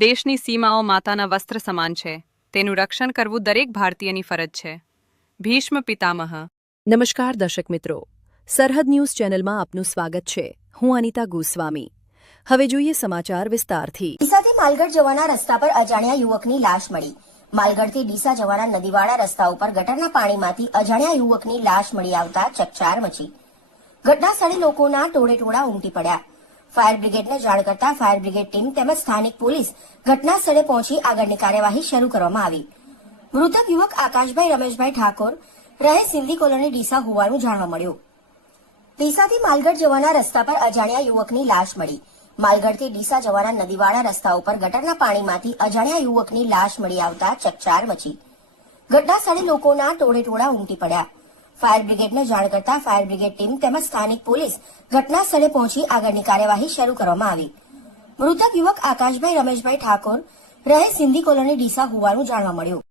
દેશની સીમાઓ માતાના વસ્ત્ર સમાન છે. તેનું રક્ષણ કરવું દરેક ભારતીયની ફરજ છે. ભીષ્મ પિતામહ. નમસ્કાર દર્શક મિત્રો, સરહદ ન્યૂઝ ચેનલમાં આપનું સ્વાગત છે. હું અનિતા ગોસ્વામી. હવે જોઈએ સમાચાર વિસ્તારથી. ડીસાથી માલગઢ જવાના રસ્તા પર અજાણ્યા યુવકની લાશ મળી. માલગઢથી ડીસા જવાના નદીવાળા રસ્તા ઉપર ગટરના પાણીમાંથી અજાણ્યા યુવકની લાશ મળી આવતા ચકચાર મચી. ઘટના સ્થળે લોકોના ટોળેટોળા ઉમટી પડ્યા. ફાયર બ્રિગેડને જાણ કરતા ફાયર બ્રિગેડ ટીમ તેમજ સ્થાનિક પોલીસ ઘટના સ્થળે પહોંચી આગળની કાર્યવાહી શરૂ કરવામાં આવી. મૃતક યુવક આકાશભાઈ રમેશભાઈ ઠાકોર રહે સિંધી કોલોની ડીસા હોવાનું જાણવા મળ્યું. ડીસાથી માલગઢ જવાના રસ્તા પર અજાણ્યા યુવકની લાશ મળી. માલગઢથી ડીસા જવાના નદીવાળા રસ્તા ઉપર ગટરના પાણીમાંથી અજાણ્યા યુવકની લાશ મળી આવતા ચકચાર મચી. ઘટના સ્થળે લોકોના ટોળેટોળા ઉમટી પડ્યા. ફાયર બ્રિગેડને જાણ કરતા ફાયર બ્રિગેડ ટીમ તેમજ સ્થાનિક પોલીસ ઘટના સ્થળે પહોંચી આગળની કાર્યવાહી શરૂ કરવામાં આવી. મૃતક યુવક આકાશભાઈ રમેશભાઈ ઠાકોર રહે સિંધી કોલોની ડીસા હોવાનું જાણવા મળ્યું.